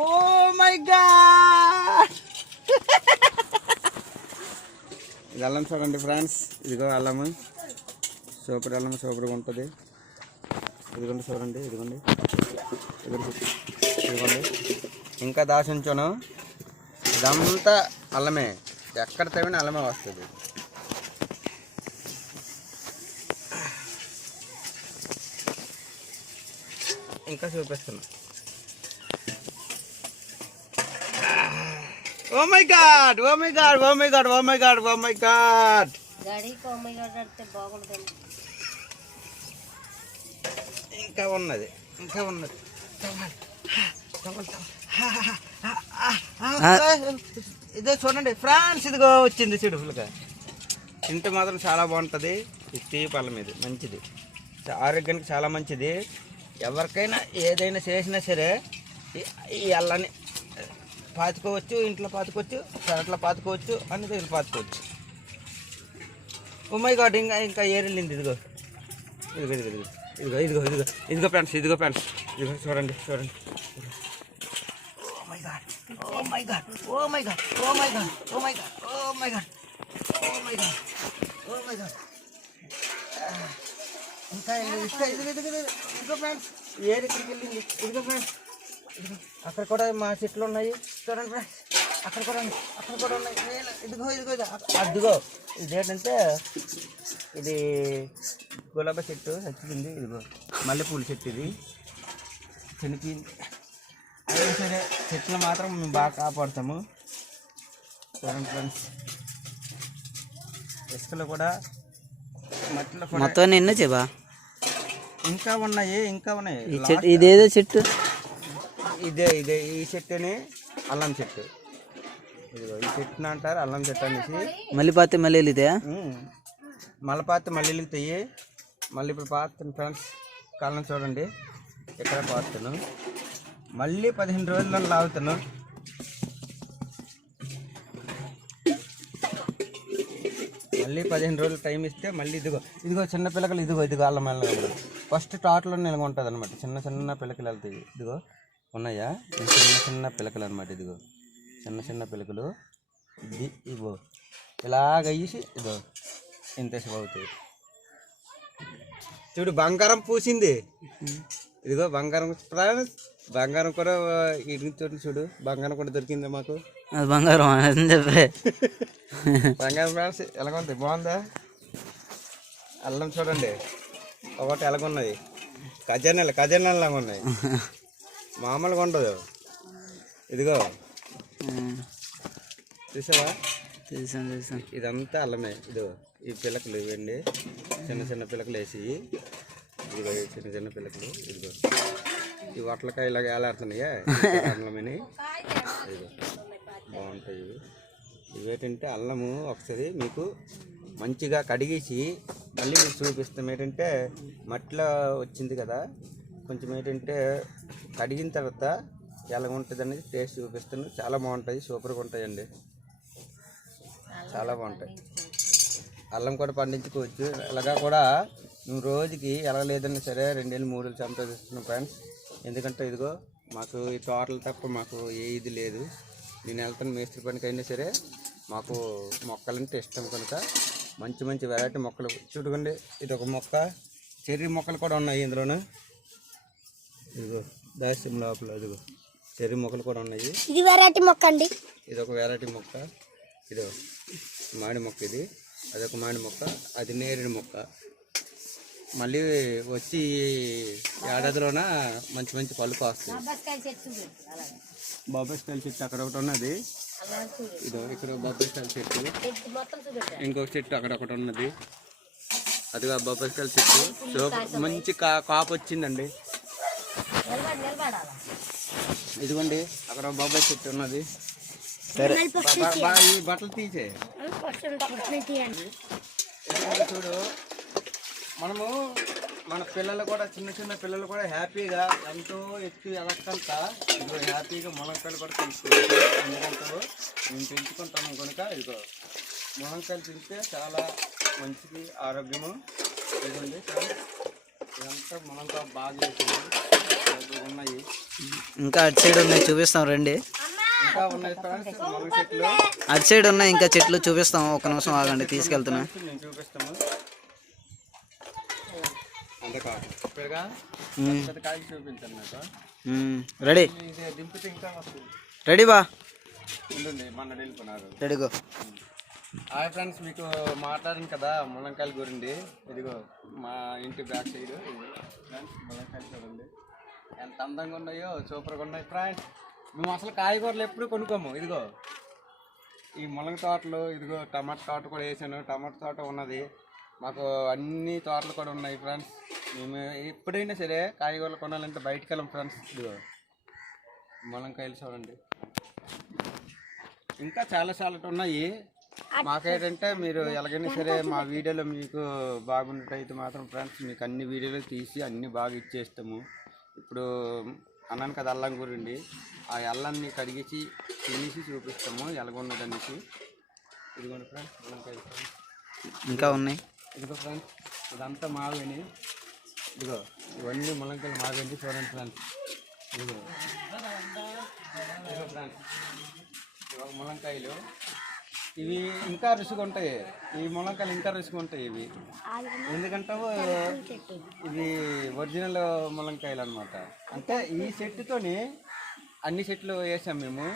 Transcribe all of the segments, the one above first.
Oh my God, ఇది అల్లం చూడండి ఫ్రెండ్స్. ఇదిగో అల్లము, సూపర్ అల్లం, సూపర్గా ఉంటుంది. ఇదిగోండి చూడండి, ఇదిగోండి ఇదిగోండి. ఇంకా దాచి ఉంచాను. ఇదంతా అల్లమే, ఎక్కడ తవ్వినా అల్లమే వస్తుంది. ఇంకా చూపిస్తున్నా. Oh my God, oh my God, oh my God, oh my God, oh my God. ఇంకా ఉన్నది, ఇంకా ఉన్నది. ఇదే చూడండి ఫ్రాన్స్, ఇదిగో వచ్చింది చిడుపులుగా. తింటే మాత్రం చాలా బాగుంటుంది. ఈ తీపి అల్లం ఇది మంచిది, ఆరోగ్యానికి చాలా మంచిది. ఎవరికైనా ఏదైనా చేసినా సరే ఈ అల్లాన్ని పాతుకోవచ్చు, ఇంట్లో పాతుకోవచ్చు, పెరట్లో పాతుకోవచ్చు, అన్ని దగ్గర పాతుకోవచ్చు. ఓ మై గాడ్, ఇంకా ఏరెళ్ళింది. ఇదిగో ఇదిగో ఇదిగో ఇదిగో ఇదిగో ఇదిగో ఇదిగో ఫ్రెండ్స్, ఇదిగో ఫ్రెండ్స్, ఇదిగో చూడండి చూడండి. Oh my God, oh my God, oh my God, oh my God, oh my God, oh my God, oh my God, oh my God. ఇంకా ఇదిగో ఇదిగో ఇదిగో ఫ్రెండ్స్, ఏరు ఇక్కడికి వెళ్ళింది. ఇదిగో ఫ్రెండ్స్, అక్కడ కూడా మా చెట్లు ఉన్నాయి చూడండి ఫ్రెండ్స్. అక్కడ కూడా ఉన్నాయి. ఇదిగో ఇదిగో అదిగో. ఇదేంటంటే ఇది గులాబీ చెట్టు చచ్చిపోయింది. ఇదిగో మల్లెపూల చెట్టు, ఇది చనిపోయింది. అయినా సరే చెట్లు మాత్రం మేము బాగా కాపాడుతాము చూడండి ఫ్రెండ్స్. ఇసుకలో కూడా మట్టిలో మొత్తం ఎన్నో చెప్పా. ఇంకా ఉన్నాయి. ఇదేదో చెట్టు, ఇదే ఈ చెట్టుని అల్లం చెట్టు. ఇదిగో ఈ చెట్టుని అంటారు అల్లం చెట్టు అనేసి. మళ్ళీ పాతే మళ్ళీ వెళితే మళ్ళీ పాతే మళ్ళీ వెలుగుతాయి. మళ్ళీ ఇప్పుడు పాతాను ఫ్రెండ్స్, కాలం చూడండి. ఎక్కడ పాతాను, మళ్ళీ 15 రోజుల్లో లాగుతాను. మళ్ళీ 15 రోజులు టైం ఇస్తే మళ్ళీ ఇదిగో చిన్న పిల్లకలు, ఇదిగో అల్లం వెళ్ళ ఫస్ట్ టాట్లో నిలవ ఉంటుంది అనమాట. చిన్న పిల్లకలు వెళ్తాయి. ఇదిగో ఉన్నాయా, చిన్న పిల్లకలు అనమాట. ఇదిగో చిన్న పిల్లకలు ఇదిగో ఇలాగ అయ్యేసి ఇదిగో ఇంతసేపు అవుతాయి. చూడు బంగారం పూసింది. ఇదిగో బంగారం కూడా ఇటు చూడు, బంగారం కూడా దొరికింది మాకు. అది బంగారం అని చెప్పే. బంగారం ఫ్రెండ్స్ ఎలాగుంది, బాగుందా? అల్లం చూడండి ఒకటి ఎలాగున్నది, ఖజానాలాగా ఉన్నాయి, మామూలుగా ఉండదు. ఇదిగో చూసావా, చూసాను. ఇదంతా అల్లమే. ఇదిగో ఈ పిల్లకలు ఇవ్వండి, చిన్న పిల్లకలు వేసి, ఇదిగో చిన్న పిల్లకలు. ఇదిగో ఈ వట్లకాయ ఇలాగ వేలాడుతున్నాయా అల్లమని. ఇదిగో బాగుంటాయి ఇవేంటంటే అల్లము. ఒకసారి మీకు మంచిగా కడిగేసి మళ్ళీ మీకు చూపిస్తాం. ఏంటంటే మట్టిలో వచ్చింది కదా, కొంచెం ఏంటంటే కడిగిన తర్వాత ఎలా ఉంటుంది అనేది టేస్ట్ చూపిస్తాను. చాలా బాగుంటాయి, సూపర్గా ఉంటాయండి, చాలా బాగుంటాయి. అల్లం కూడా పండించుకోవచ్చు. ఇలాగా కూడా నువ్వు రోజుకి ఎలా లేదన్నా సరే 2-3 సంపాదిస్తున్నాం ఫ్రెండ్స్. ఎందుకంటే ఇదిగో మాకు ఈ తోటలు తప్ప మాకు ఏ ఇది లేదు. నేను వెళ్తాను మేస్త్రి పనికి అయినా సరే. మాకు మొక్కలంటే ఇష్టం కనుక మంచి వెరైటీ మొక్కలు చూడండి. ఇది ఒక మొక్క, చెర్రీ మొక్కలు కూడా ఉన్నాయి ఇందులోనే. ఇదిగో దాస్యం లోపల ఇదిగో చెర్రీ మొక్కలు కూడా ఉన్నాయి. ఇది వెరైటీ మొక్క అండి, ఇది ఒక వెరైటీ మొక్క. ఇదో మామిడి మొక్క, ఇది అదొక మామిడి మొక్క, అది నేరేడు మొక్క. మళ్ళీ వచ్చి ఏడాదిలోన మంచి పళ్ళు కాస్తాయి. బొబ్బాయికాయల చెట్టు అక్కడ ఒకటి ఉన్నది. ఇదో ఇక్కడ బొబ్బాయికాయల చెట్టు, ఇంకొక చెట్టు అక్కడ ఒకటి ఉన్నది. అదిగా బొబ్బాయికాయల చెట్టు. మంచి కాపు వచ్చిందండి. ఇదిగోండి అక్కడ బొబ్బాయి చెట్టు ఉన్నది. ఈ బట్టలు తీసే చూడు. మనము మన పిల్లలు కూడా చిన్న పిల్లలు కూడా హ్యాపీగా ఎంతో ఎక్కువ ఎలక్కంతా ఇదిగో హ్యాపీగా మునక్కాయలు కూడా తీసుకోవచ్చు. ఎందుకంటే మేము పెంచుకుంటాము కనుక ఇదిగో మునక్కాయలు తింటే చాలా మంచిది, ఆరోగ్యము. ఇదండి ఇదంతా మునక్కాయ బాగా ఉన్నాయి. ఇంకా అటు సైడ్ ఉన్నాయి చూపిస్తాం రండి. ఇంకా ఉన్నాయి ఫ్రెండ్స్ మునగ చెట్లు. అటు సైడ్ ఉన్నాయి ఇంకా చెట్లు చూపిస్తాం, ఒక నిమిషం ఆగండి తీసుకెళ్తున్నా. నేను చూపిస్తాము. అంటే కాదు ఇప్పుడుగా పెద్ద కాయలు చూపించాను నాకు. రెడీ ఇది దింపితే ఇంకా వస్తుంది. రెడీ బా ఉంటుంది మన వెళ్ళిపోయినారు. రెడీగో. హాయ్ ఫ్రెండ్స్, మీకు మాట్లాడాను కదా ములంకాయల గురించి. ఇదిగో మా ఇంటి బ్యాక్ సైడ్ ఫ్రెండ్స్ ములంకాయలు చూడండి ఎంత అందంగా ఉన్నాయో, సూపర్గా ఉన్నాయి ఫ్రెండ్స్. మేము అసలు కాయగూరలు ఎప్పుడు కొనుక్కోము. ఇదిగో ఈ ములంగ తోటలు, ఇదిగో టమాటా తోట కూడా వేసాను, టమాటా తోట ఉన్నది మాకు, అన్ని తోటలు కూడా ఉన్నాయి ఫ్రెండ్స్. మేము ఎప్పుడైనా సరే కాయగూరలు కొనాలంటే బయటికి వెళ్ళాం ఫ్రెండ్స్. ఇదిగో ములంకాయలు చూడండి, ఇంకా చాలా చాలా ఉన్నాయి. మాకేంటంటే మీరు ఎలాగైనా సరే మా వీడియోలో మీకు బాగున్నట్టయితే మాత్రం ఫ్రెండ్స్ మీకు అన్ని వీడియోలు తీసి అన్నీ బాగా ఇచ్చేస్తాము. ఇప్పుడు అన్నాను కదా అల్లం గురించి, ఆ అల్లాన్ని కడిగించి తినేసి చూపిస్తాము ఎలాగున్నదనేసి. ఇదిగోండి ఫ్రెండ్స్ ములంకాయలు ఇంకా ఉన్నాయి. ఇదిగో ఫ్రెండ్స్ ఇదంతా మావేని. ఇదిగో ఇవన్నీ ములంకాయలు మావేండి చూడండి ఫ్రెండ్స్. ఇదిగో ఇదిగో ఫ్రెండ్స్ ఇవాళ ములంకాయలు ఇవి ఇంకా రుచిగా ఉంటాయి. ఈ ములంకాయలు ఇంకా రుచిగా ఉంటాయి ఇవి, ఎందుకంటే ఇవి ఒరిజినల్ ములంకాయలు అనమాట. అంటే ఈ చెట్టుతోని అన్ని చెట్లు వేసాం మేము.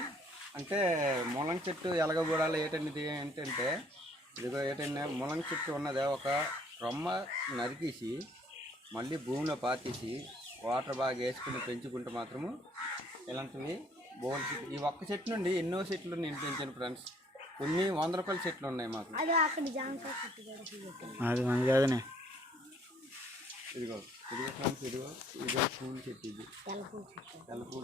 అంటే ములంగ చెట్టు ఎలగబూడాలి ఏంటనేది ఏంటంటే, ఇదిగో ఏంటంటే ములంగ చెట్టు ఉన్నదే ఒక రొమ్మ నరికేసి మళ్ళీ భూమిలో పాతేసి వాటర్ బాగా వేసుకుని పెంచుకుంటే మాత్రము ఇలాంటివి బోల్ చెట్టు. ఈ ఒక్క చెట్టు నుండి ఎన్నో చెట్లు నేను పెంచాను ఫ్రెండ్స్. కొన్ని 100 రూపాయల చెట్లు ఉన్నాయి మాకు. అది మన కాదనే. ఇదిగో ఇదిగో ఫ్రెండ్స్, ఇదిగో ఇదిగో పూల చెట్టు, ఇది తెల్ల పూల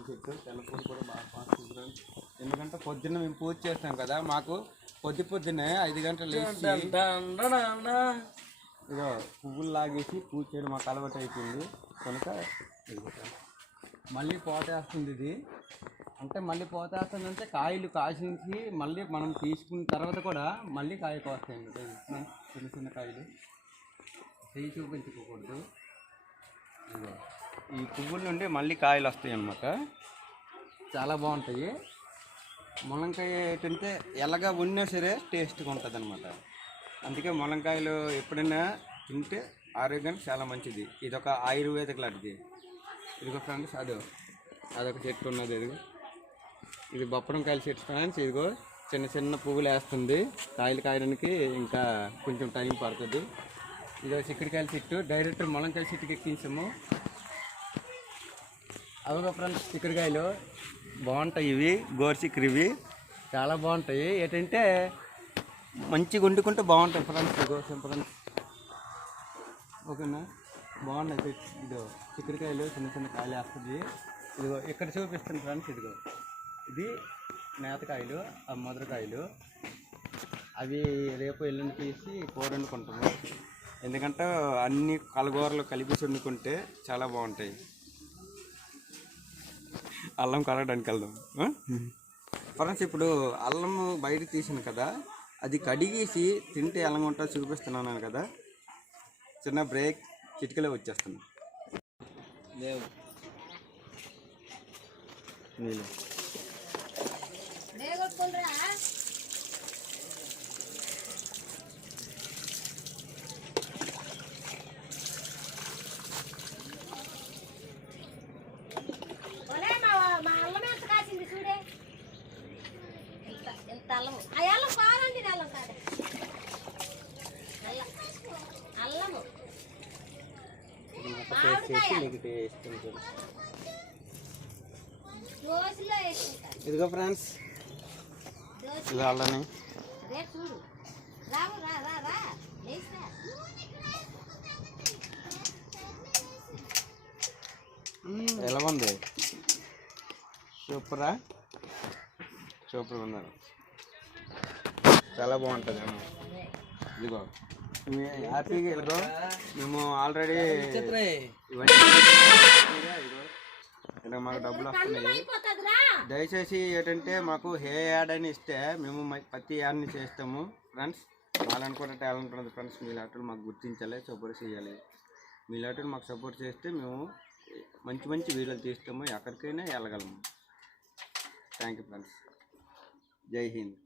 చెట్టు. తెల్ల పూలు కూడా బాగా పాస్తుంది ఫ్రెండ్స్. ఎందుకంటే పొద్దున్న మేము పూజ చేస్తాం కదా, మాకు పొద్దున్నే 5 గంటలు లేచి ఇదిగో పువ్వులు లాగేసి పూజ చేయడం మాకు అలవాటు అయిపోయింది కనుక ఇదిగో మళ్ళీ పోతేస్తుంది ఇది. అంటే మళ్ళీ పోతేస్తుందంటే కాయలు కాసించి మళ్ళీ మనం తీసుకున్న తర్వాత కూడా మళ్ళీ కాయ కోస్తాయండి చిన్న చిన్న కాయలు. చెయ్యి చూపించుకోకూడదు. ఈ పువ్వుల నుండి మళ్ళీ కాయలు వస్తాయి అన్నమాట, చాలా బాగుంటాయి. ములంకాయ ఏంటంటే ఎలాగా ఉన్నా సరే టేస్ట్గా ఉంటుంది అనమాట. అందుకే ములంకాయలు ఎప్పుడైనా తింటే ఆరోగ్యానికి చాలా మంచిది. ఇదొక ఆయుర్వేదిక లాంటిది. ఇదిగో ఫ్రెండ్స్ అదొక చెట్టు ఉన్నది. ఇది బొప్పడంకాయల చెట్టు ఫ్రెండ్స్. ఇదిగో చిన్న చిన్న పువ్వులు వేస్తుంది, కాయలు కాయడానికి ఇంకా కొంచెం టైం పడుతుంది. ఇదో చిక్కుడుకాయల చెట్టు, డైరెక్ట్ ములంకాయల చెట్టుకి ఎక్కించాము. అవిగో ఫ్రెండ్స్ చిక్కుడుకాయలు బాగుంటాయి. ఇవి గోరుచిక్కుడు, ఇవి చాలా బాగుంటాయి. ఏంటంటే మంచిగా వండుకుంటే బాగుంటాయి ఫ్రెండ్స్. ఇదిగో ఫ్రెండ్స్ ఓకేనా, బాగున్నాయి చెట్టు. ఇదిగో చిక్కుడుకాయలు చిన్న చిన్న కాయలు వేస్తుంది. ఇదిగో ఇక్కడ చూపిస్తాను ఫ్రెండ్స్. ఇదిగో ఇది నేతకాయలు, ఆ ముదరకాయలు. అవి రేపు ఎల్లుండి తీసి కూర వండుకుంటాము. ఎందుకంటే అన్ని కలగూరలు కలిపి వండుకుంటే చాలా బాగుంటాయి. అల్లం కడగడానికి వెళ్దాం ఫ్రెండ్స్. ఇప్పుడు అల్లం బయట తీసాను కదా, అది కడిగేసి తింటే ఎలా ఉంటుందో చూపిస్తున్నాను కదా. చిన్న బ్రేక్, చిటికలో వచ్చేస్తున్నాను. లేవు నీళ్ళు ఇదిగో ఫ్రెండ్స్ ఇది అల్లని. ఎలా ఉంది? సూపరా, సూపర్ ఉన్నారు, చాలా బాగుంటుంది. ఇదిగో హ్యాపీగా ఇదిగో మేము ఆల్రెడీ ఇలా మాకు డబ్బులు వస్తున్నాయి. దయచేసి ఏంటంటే మాకు హే యాడ్ అని ఇస్తే మేము ప్రతి యాడ్ని చేస్తాము ఫ్రెండ్స్. వాళ్ళని కూడా టాలెంట్ ఉంటుంది ఫ్రెండ్స్. మీ లాంటి మాకు గుర్తించాలి, సపోర్ట్ చేయాలి. మీ లాంటి మాకు సపోర్ట్ చేస్తే మేము మంచి మంచి వీడియోలు తీస్తాము, ఎక్కడికైనా వెళ్ళగలము. Thank you friends. జై హింద్.